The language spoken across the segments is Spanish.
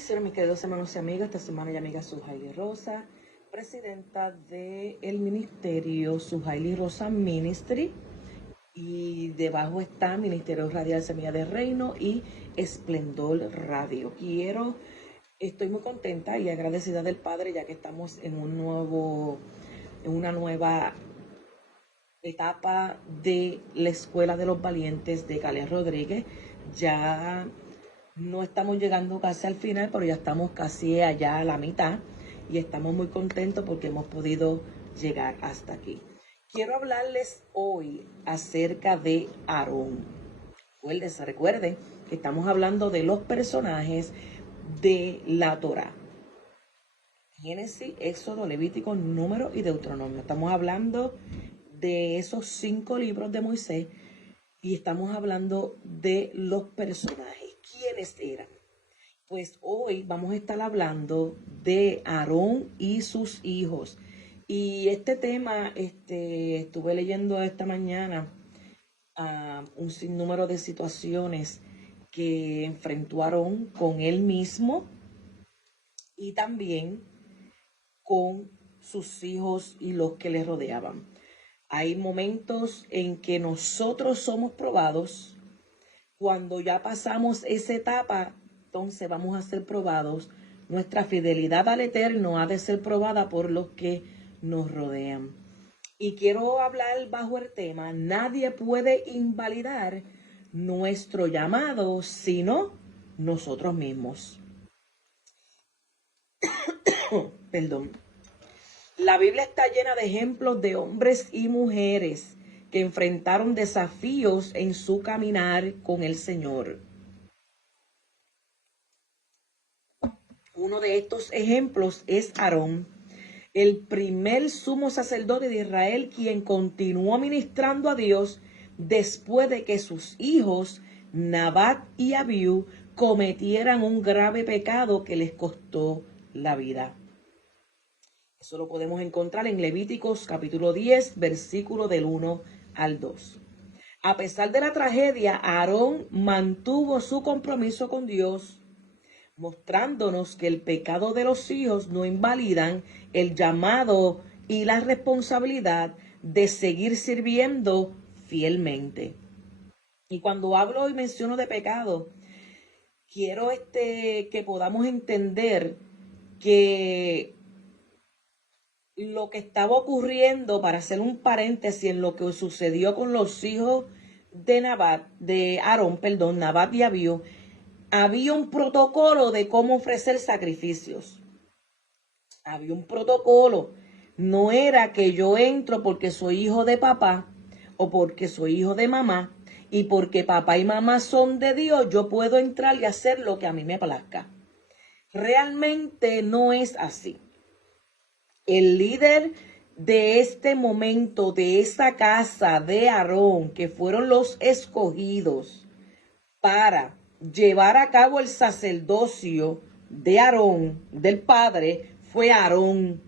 Bendiciones, mis queridos hermanos y amigas. Esta semana y amiga Suhaili Rosa, presidenta del ministerio Suhaili Rosa Ministry. Y debajo está Ministerio Radial Semilla de Reino y Esplendor Radio. Estoy muy contenta y agradecida del Padre, ya que estamos en una nueva etapa de la Escuela de los Valientes de Caleb Rodríguez. Ya no estamos llegando casi al final, pero ya estamos casi allá a la mitad y estamos muy contentos porque hemos podido llegar hasta aquí. Quiero hablarles hoy acerca de Aarón. Recuerden que estamos hablando de los personajes de la Torá. Génesis, Éxodo, Levítico, Número y Deuteronomio. Estamos hablando de esos 5 libros de Moisés y estamos hablando de los personajes. ¿Quiénes eran? Pues hoy vamos a estar hablando de Aarón y sus hijos. Y este tema, estuve leyendo esta mañana un sinnúmero de situaciones que enfrentó Aarón con él mismo y también con sus hijos y los que le rodeaban. Hay momentos en que nosotros somos probados. Cuando ya pasamos esa etapa, entonces vamos a ser probados. Nuestra fidelidad al Eterno ha de ser probada por los que nos rodean. Y quiero hablar bajo el tema: nadie puede invalidar nuestro llamado, sino nosotros mismos. Perdón. La Biblia está llena de ejemplos de hombres y mujeres que enfrentaron desafíos en su caminar con el Señor. Uno de estos ejemplos es Aarón, el primer sumo sacerdote de Israel, quien continuó ministrando a Dios después de que sus hijos Nabat y Abiú cometieran un grave pecado que les costó la vida. Eso lo podemos encontrar en Levíticos capítulo 10, versículo del 1 al 2. A pesar de la tragedia, Aarón mantuvo su compromiso con Dios, mostrándonos que el pecado de los hijos no invalidan el llamado y la responsabilidad de seguir sirviendo fielmente. Y cuando hablo y menciono de pecado, quiero que podamos entender que lo que estaba ocurriendo, para hacer un paréntesis en lo que sucedió con los hijos de Aarón, Nabat y Abiú, había un protocolo de cómo ofrecer sacrificios. Había un protocolo. No era que yo entro porque soy hijo de papá o porque soy hijo de mamá y porque papá y mamá son de Dios, yo puedo entrar y hacer lo que a mí me plazca. Realmente no es así. El líder de este momento, de esa casa de Aarón, que fueron los escogidos para llevar a cabo el sacerdocio de Aarón, del padre, fue Aarón.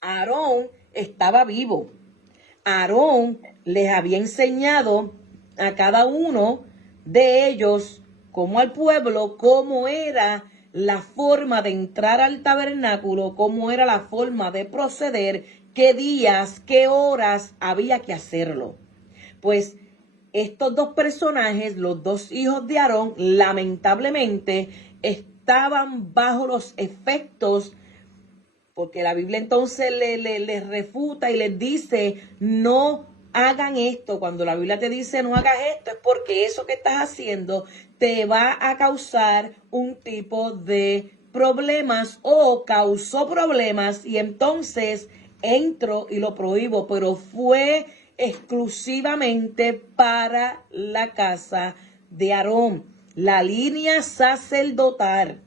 Aarón estaba vivo. Aarón les había enseñado a cada uno de ellos, como al pueblo, cómo era la forma de entrar al tabernáculo, cómo era la forma de proceder, qué días, qué horas había que hacerlo. Pues estos dos personajes, los dos hijos de Aarón, lamentablemente estaban bajo los efectos, porque la Biblia entonces les refuta y les dice: no hagan esto. Cuando la Biblia te dice no hagas esto, es porque eso que estás haciendo te va a causar un tipo de problemas o causó problemas, y entonces entro y lo prohíbo. Pero fue exclusivamente para la casa de Aarón, la línea sacerdotal.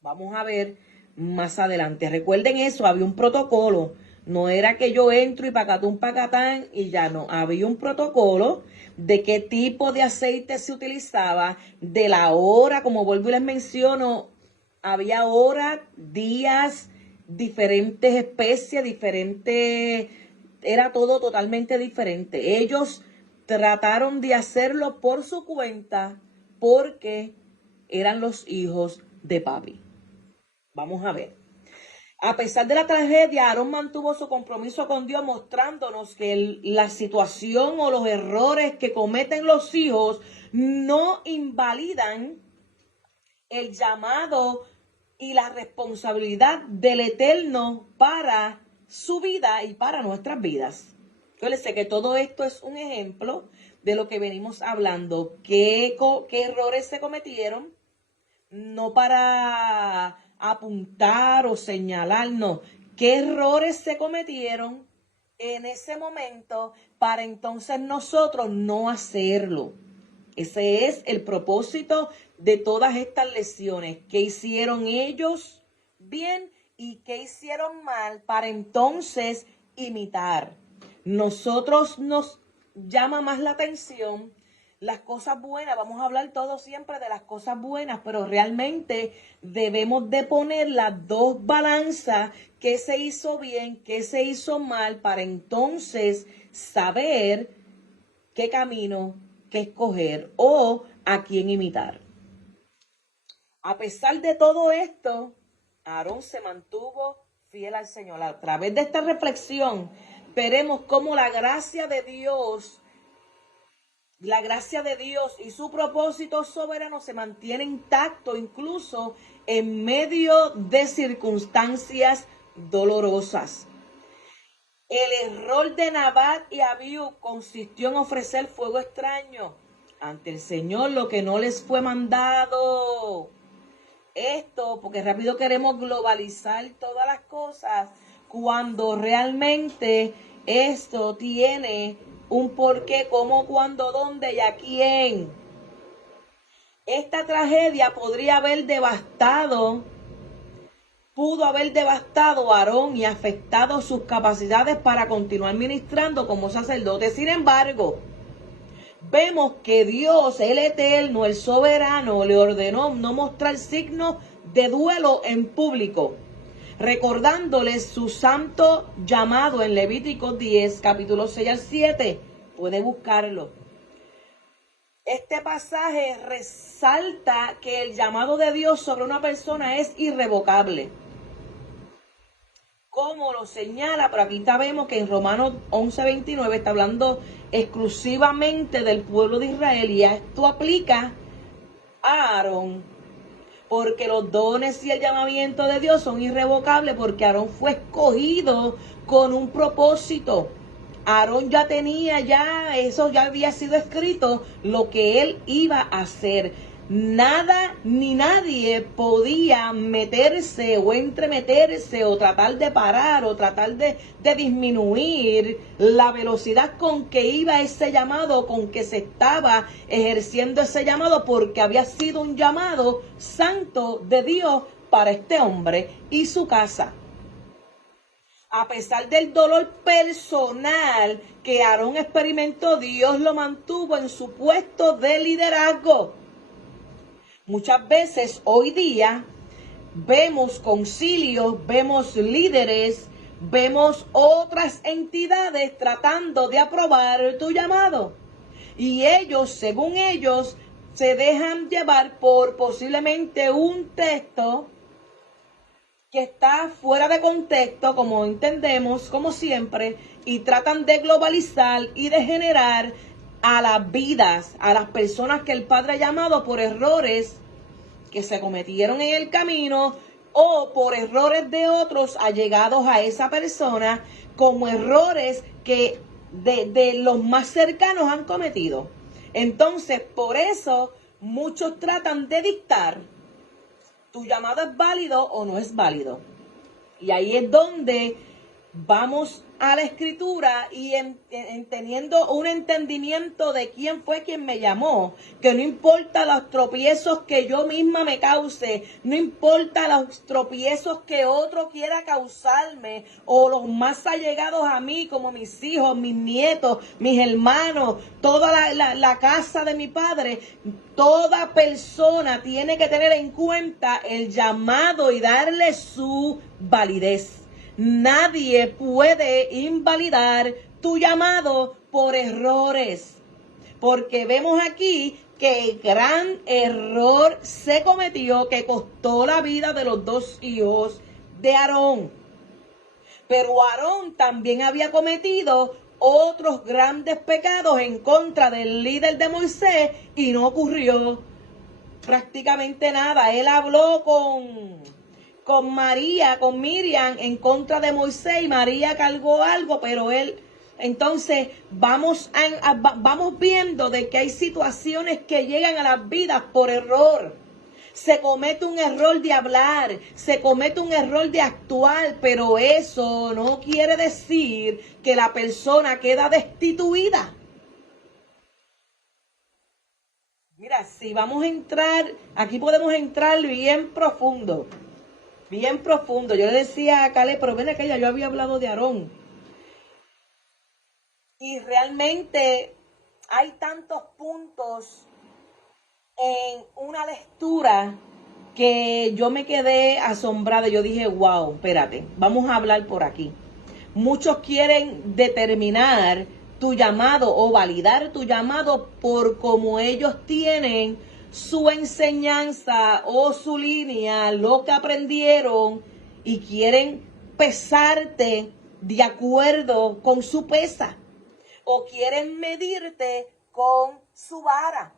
Vamos a ver más adelante. Recuerden eso, había un protocolo. No era que yo entro y pacatún pacatán y ya no. Había un protocolo de qué tipo de aceite se utilizaba, de la hora, como vuelvo y les menciono, había horas, días, diferentes especies, era todo totalmente diferente. Ellos trataron de hacerlo por su cuenta porque eran los hijos de papi. Vamos a ver. A pesar de la tragedia, Aarón mantuvo su compromiso con Dios, mostrándonos que la situación o los errores que cometen los hijos no invalidan el llamado y la responsabilidad del Eterno para su vida y para nuestras vidas. Fíjense que todo esto es un ejemplo de lo que venimos hablando. ¿Qué errores se cometieron? No para apuntar o señalar, no. ¿Qué errores se cometieron en ese momento para entonces nosotros no hacerlo? Ese es el propósito de todas estas lecciones. ¿Qué hicieron ellos bien y qué hicieron mal para entonces imitar? Nosotros nos llama más la atención las cosas buenas. Vamos a hablar todo siempre de las cosas buenas, pero realmente debemos de poner las dos balanzas, qué se hizo bien, qué se hizo mal, para entonces saber qué camino que escoger o a quién imitar. A pesar de todo esto, Aarón se mantuvo fiel al Señor. A través de esta reflexión veremos cómo la gracia de Dios y su propósito soberano se mantiene intacto incluso en medio de circunstancias dolorosas. El error de Nabat y Abiú consistió en ofrecer fuego extraño ante el Señor, lo que no les fue mandado. Esto porque rápido queremos globalizar todas las cosas, cuando realmente esto tiene un porqué, cómo, cuándo, dónde y a quién. Esta tragedia pudo haber devastado a Aarón y afectado sus capacidades para continuar ministrando como sacerdote. Sin embargo, vemos que Dios, el Eterno, el Soberano, le ordenó no mostrar signos de duelo en público, recordándoles su santo llamado en Levítico 10, capítulo 6 al 7. Puede buscarlo. Este pasaje resalta que el llamado de Dios sobre una persona es irrevocable, como lo señala, pero aquí sabemos que en Romanos 11:29 está hablando exclusivamente del pueblo de Israel, y esto aplica a Aarón, porque los dones y el llamamiento de Dios son irrevocables, porque Aarón fue escogido con un propósito. Aarón eso ya había sido escrito, lo que él iba a hacer. Nada ni nadie podía meterse o entremeterse o tratar de parar o tratar de disminuir la velocidad con que iba ese llamado, con que se estaba ejerciendo ese llamado, porque había sido un llamado santo de Dios para este hombre y su casa. A pesar del dolor personal que Aarón experimentó, Dios lo mantuvo en su puesto de liderazgo. Muchas veces hoy día vemos concilios, vemos líderes, vemos otras entidades tratando de aprobar tu llamado. Y ellos, según ellos, se dejan llevar por posiblemente un texto que está fuera de contexto, como entendemos, como siempre, y tratan de globalizar y de generar a las vidas, a las personas que el Padre ha llamado, por errores que se cometieron en el camino o por errores de otros allegados a esa persona, como errores que de los más cercanos han cometido. Entonces, por eso muchos tratan de dictar: ¿tu llamado es válido o no es válido? Y ahí es donde vamos a la Escritura y teniendo un entendimiento de quién fue quien me llamó, que no importa los tropiezos que yo misma me cause, no importa los tropiezos que otro quiera causarme, o los más allegados a mí, como mis hijos, mis nietos, mis hermanos, toda la casa de mi padre. Toda persona tiene que tener en cuenta el llamado y darle su validez. Nadie puede invalidar tu llamado por errores, porque vemos aquí que gran error se cometió que costó la vida de los dos hijos de Aarón. Pero Aarón también había cometido otros grandes pecados en contra del líder de Moisés y no ocurrió prácticamente nada. Él habló con María, con Miriam en contra de Moisés y María cargó algo, pero él... Entonces vamos viendo de que hay situaciones que llegan a las vidas por error. Se comete un error de hablar, se comete un error de actuar, pero eso no quiere decir que la persona queda destituida. Mira, si vamos a entrar, aquí podemos entrar bien profundo, bien profundo. Yo le decía a Caleb, pero ven acá, ya yo había hablado de Aarón. Y realmente hay tantos puntos en una lectura que yo me quedé asombrada. Yo dije, wow, espérate, vamos a hablar por aquí. Muchos quieren determinar tu llamado o validar tu llamado por cómo ellos tienen su enseñanza o su línea, lo que aprendieron, y quieren pesarte de acuerdo con su pesa o quieren medirte con su vara.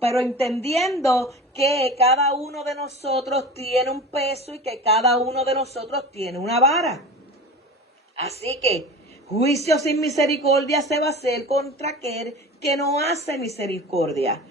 Pero entendiendo que cada uno de nosotros tiene un peso y que cada uno de nosotros tiene una vara. Así que juicio sin misericordia se va a hacer contra aquel que no hace misericordia.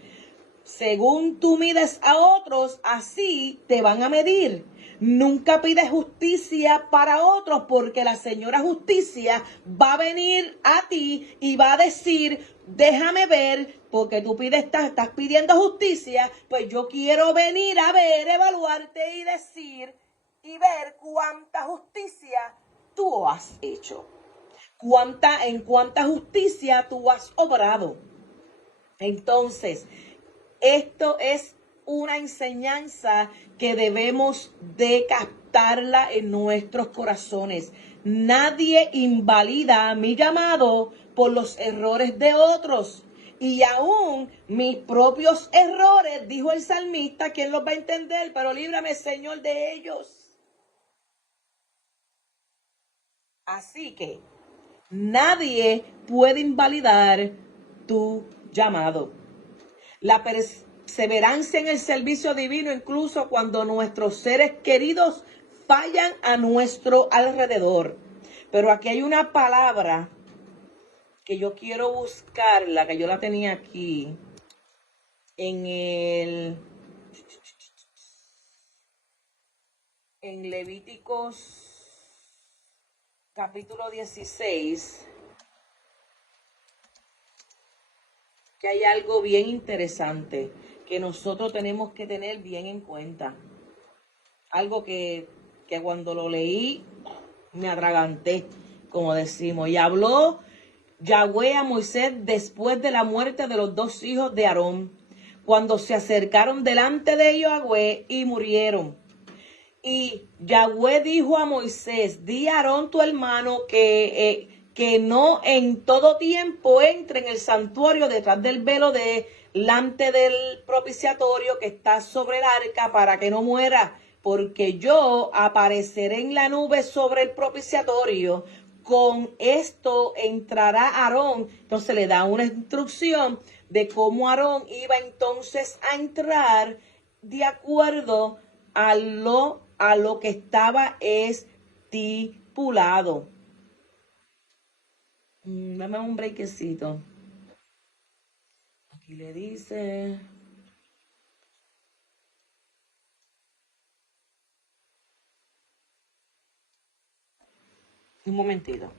Según tú mides a otros, así te van a medir. Nunca pides justicia para otros, porque la señora justicia va a venir a ti y va a decir, déjame ver, porque tú estás pidiendo justicia, pues yo quiero venir a ver, evaluarte y decir y ver cuánta justicia tú has hecho. En cuánta justicia tú has obrado. Entonces, esto es una enseñanza que debemos de captarla en nuestros corazones. Nadie invalida mi llamado por los errores de otros. Y aún mis propios errores, dijo el salmista, ¿quién los va a entender? Pero líbrame, Señor, de ellos. Así que nadie puede invalidar tu llamado. La perseverancia en el servicio divino, incluso cuando nuestros seres queridos fallan a nuestro alrededor. Pero aquí hay una palabra que yo quiero buscarla, que yo la tenía aquí en Levíticos capítulo 16, que hay algo bien interesante que nosotros tenemos que tener bien en cuenta. Algo que cuando lo leí me atraganté, como decimos. Y habló Yahweh a Moisés después de la muerte de los dos hijos de Aarón, cuando se acercaron delante de Yahweh y murieron. Y Yahweh dijo a Moisés, di a Aarón tu hermano que no en todo tiempo entre en el santuario detrás del velo delante del propiciatorio que está sobre el arca, para que no muera, porque yo apareceré en la nube sobre el propiciatorio. Con esto entrará Aarón. Entonces le da una instrucción de cómo Aarón iba entonces a entrar de acuerdo a lo que estaba estipulado. Dame un breakcito. Aquí le dice... Un momentito.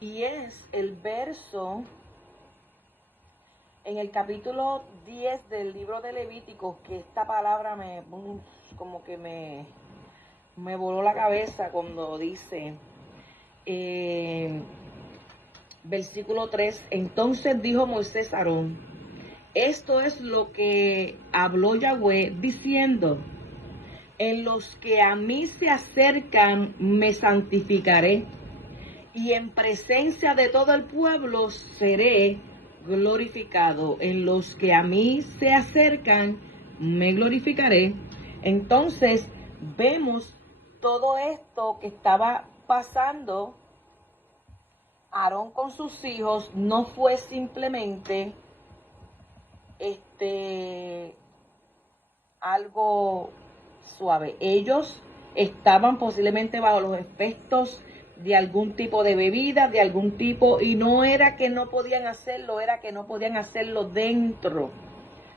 Y es el verso en el capítulo 10 del libro de Levítico, que esta palabra me voló la cabeza cuando dice, versículo 3, entonces dijo Moisés a Aarón, esto es lo que habló Yahweh diciendo, en los que a mí se acercan me santificaré, y en presencia de todo el pueblo seré glorificado. En los que a mí se acercan, me glorificaré. Entonces, vemos todo esto que estaba pasando. Aarón con sus hijos no fue simplemente algo suave. Ellos estaban posiblemente bajo los efectos de algún tipo de bebida, de algún tipo, y no era que no podían hacerlo, era que no podían hacerlo dentro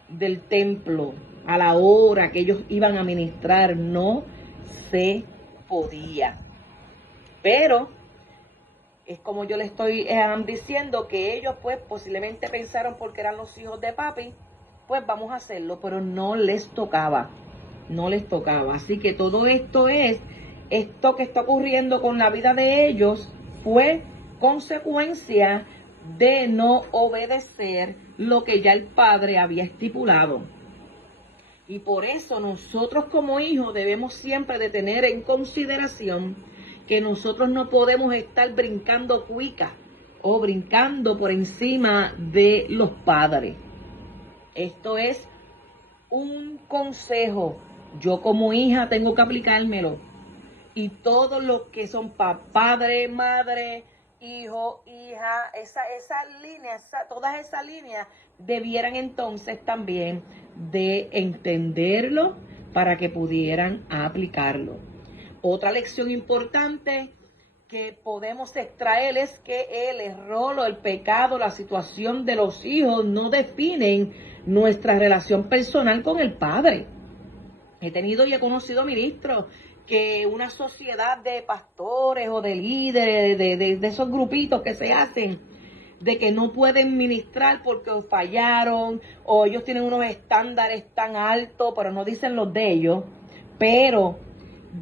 del templo, a la hora que ellos iban a ministrar, no se podía. Pero es como yo le estoy diciendo, que ellos pues posiblemente pensaron, porque eran los hijos de papi, pues vamos a hacerlo, pero no les tocaba. Así que todo esto que está ocurriendo con la vida de ellos fue consecuencia de no obedecer lo que ya el padre había estipulado. Y por eso nosotros como hijos debemos siempre de tener en consideración que nosotros no podemos estar brincando cuica o brincando por encima de los padres. Esto es un consejo. Yo como hija tengo que aplicármelo. Y todos los que son padre, madre, hijo, hija, esa línea, todas esas líneas debieran entonces también de entenderlo para que pudieran aplicarlo. Otra lección importante que podemos extraer es que el error o el pecado, la situación de los hijos no definen nuestra relación personal con el Padre. He tenido y he conocido ministros que una sociedad de pastores o de líderes, de esos grupitos que se hacen, de que no pueden ministrar porque fallaron, o ellos tienen unos estándares tan altos, pero no dicen los de ellos. Pero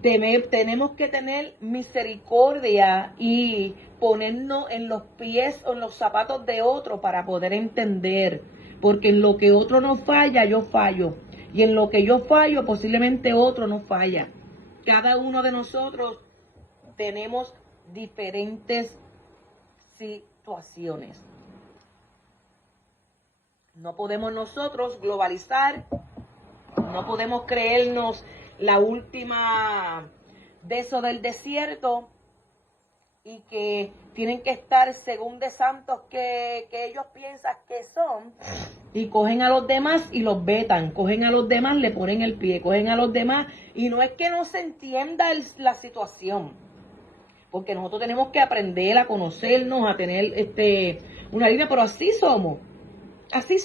tenemos que tener misericordia y ponernos en los pies o en los zapatos de otro para poder entender, porque en lo que otro no falla, yo fallo, y en lo que yo fallo, posiblemente otro no falla. Cada uno de nosotros tenemos diferentes situaciones. No podemos nosotros globalizar, no podemos creernos la última de eso del desierto y que tienen que estar según de santos que ellos piensan que son, y cogen a los demás y los vetan, cogen a los demás, le ponen el pie, cogen a los demás, y no es que no se entienda la situación, porque nosotros tenemos que aprender a conocernos, a tener una línea, pero así somos así,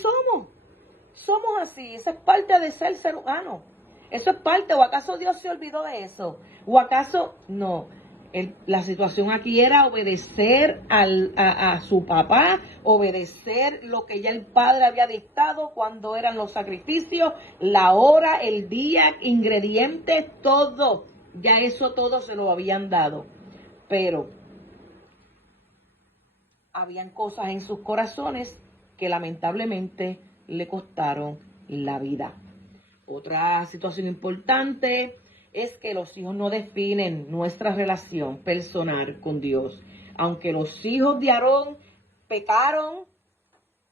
esa es parte de ser humano, eso es parte. ¿O acaso Dios se olvidó de eso? ¿O acaso no? La situación aquí era obedecer a su papá, obedecer lo que ya el padre había dictado, cuando eran los sacrificios, la hora, el día, ingredientes, todo, ya eso todo se lo habían dado. Pero habían cosas en sus corazones que lamentablemente le costaron la vida. Otra situación importante es que los hijos no definen nuestra relación personal con Dios. Aunque los hijos de Aarón pecaron,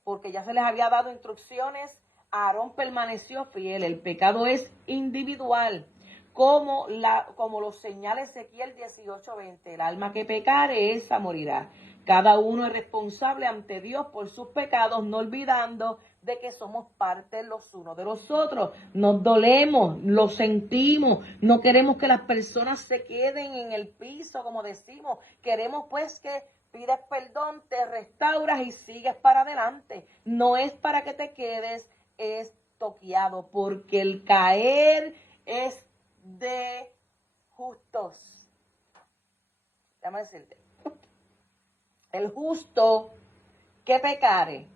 porque ya se les había dado instrucciones, Aarón permaneció fiel. El pecado es individual, como lo señala Ezequiel 18:20. El alma que pecare, esa morirá. Cada uno es responsable ante Dios por sus pecados, no olvidando de que somos parte los unos de los otros. Nos dolemos, lo sentimos, no queremos que las personas se queden en el piso, como decimos. Queremos pues que pides perdón, te restauras y sigues para adelante. No es para que te quedes estoqueado, porque el caer es de justos. Déjame decirte. El justo que pecare,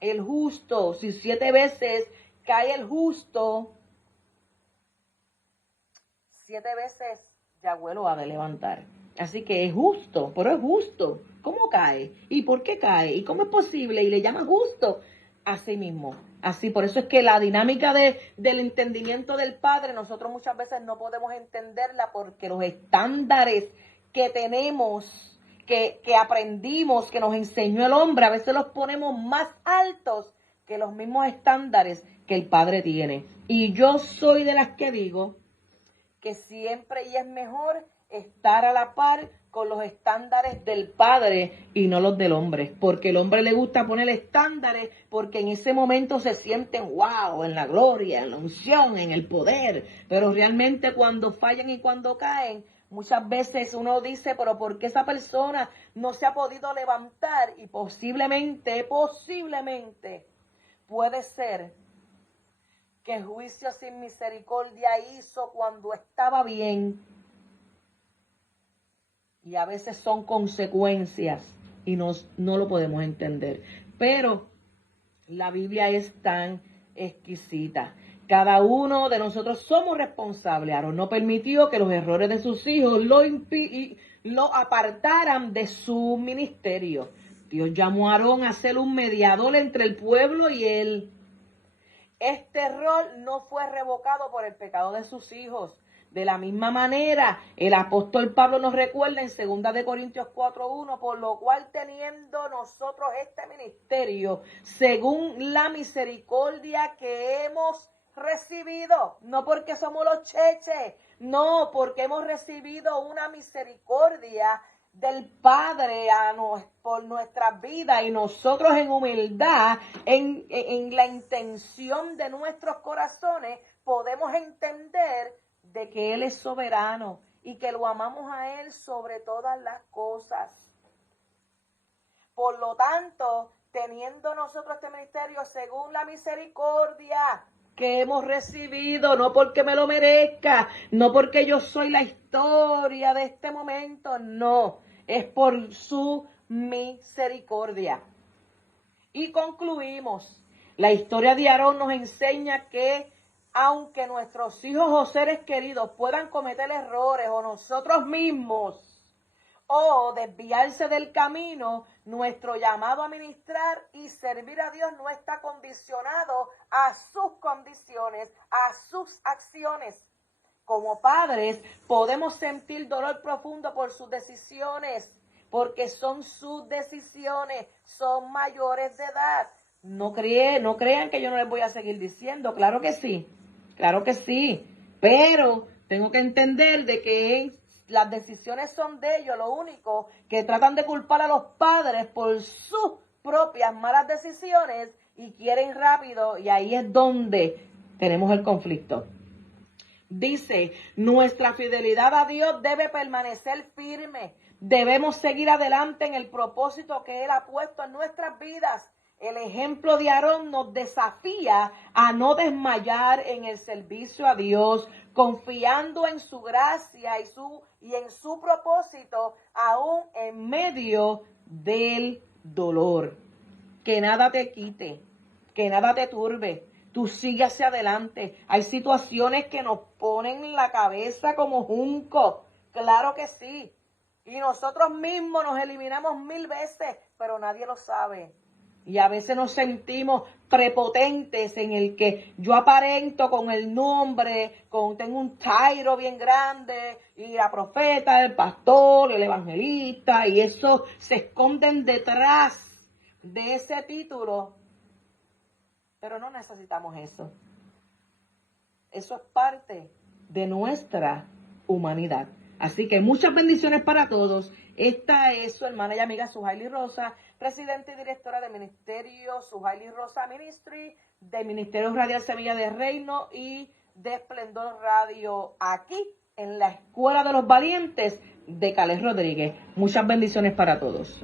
el justo, si 7 veces cae el justo, 7 veces Yahweh lo ha de levantar. Así que es justo, pero es justo. ¿Cómo cae? ¿Y por qué cae? ¿Y cómo es posible? Y le llama justo. Así mismo. Así, por eso es que la dinámica del entendimiento del Padre, nosotros muchas veces no podemos entenderla, porque los estándares que tenemos, que aprendimos, que nos enseñó el hombre, a veces los ponemos más altos que los mismos estándares que el Padre tiene. Y yo soy de las que digo que siempre y es mejor estar a la par con los estándares del Padre y no los del hombre, porque el hombre le gusta poner estándares porque en ese momento se sienten wow, en la gloria, en la unción, en el poder, pero realmente cuando fallan y cuando caen, muchas veces uno dice, pero ¿por qué esa persona no se ha podido levantar? Y posiblemente puede ser que juicio sin misericordia hizo cuando estaba bien. Y a veces son consecuencias y no lo podemos entender. Pero la Biblia es tan exquisita. Cada uno de nosotros somos responsables. Aarón no permitió que los errores de sus hijos lo apartaran de su ministerio. Dios llamó a Aarón a ser un mediador entre el pueblo y él. Este rol no fue revocado por el pecado de sus hijos. De la misma manera, el apóstol Pablo nos recuerda en 2 Corintios 4:1, por lo cual teniendo nosotros este ministerio, según la misericordia que hemos recibido, no porque somos los cheches, no, porque hemos recibido una misericordia del Padre por nuestra vida y nosotros en humildad, en la intención de nuestros corazones, podemos entender de que Él es soberano y que lo amamos a Él sobre todas las cosas. Por lo tanto, teniendo nosotros este ministerio según la misericordia que hemos recibido, no porque me lo merezca, no porque yo soy la historia de este momento, no, es por su misericordia. Y concluimos, la historia de Aarón nos enseña que aunque nuestros hijos o seres queridos puedan cometer errores o nosotros mismos o desviarse del camino, nuestro llamado a ministrar y servir a Dios no está condicionado a sus condiciones, a sus acciones. Como padres podemos sentir dolor profundo por sus decisiones, porque son sus decisiones, son mayores de edad. No crean que yo no les voy a seguir diciendo, claro que sí, pero tengo que entender de que las decisiones son de ellos, lo único que tratan de culpar a los padres por sus propias malas decisiones y quieren rápido, y ahí es donde tenemos el conflicto. Dice, nuestra fidelidad a Dios debe permanecer firme. Debemos seguir adelante en el propósito que Él ha puesto en nuestras vidas. El ejemplo de Aarón nos desafía a no desmayar en el servicio a Dios, confiando en su gracia y en su propósito, aún en medio del dolor. Que nada te quite, que nada te turbe. Tú sigue hacia adelante. Hay situaciones que nos ponen la cabeza como junco. Claro que sí. Y nosotros mismos nos eliminamos 1000 veces, pero nadie lo sabe. Y a veces nos sentimos prepotentes en el que yo aparento con el nombre, tengo un tairo bien grande, y la profeta, el pastor, el evangelista, y eso se esconden detrás de ese título. Pero no necesitamos eso. Eso es parte de nuestra humanidad. Así que muchas bendiciones para todos. Esta es su hermana y amiga Suhaili Rosa, presidenta y directora del Ministerio Suhaili Rosa Ministry, del Ministerio Radial Semilla de Reino y de Esplendor Radio, aquí en la Escuela de los Valientes de Calais Rodríguez. Muchas bendiciones para todos.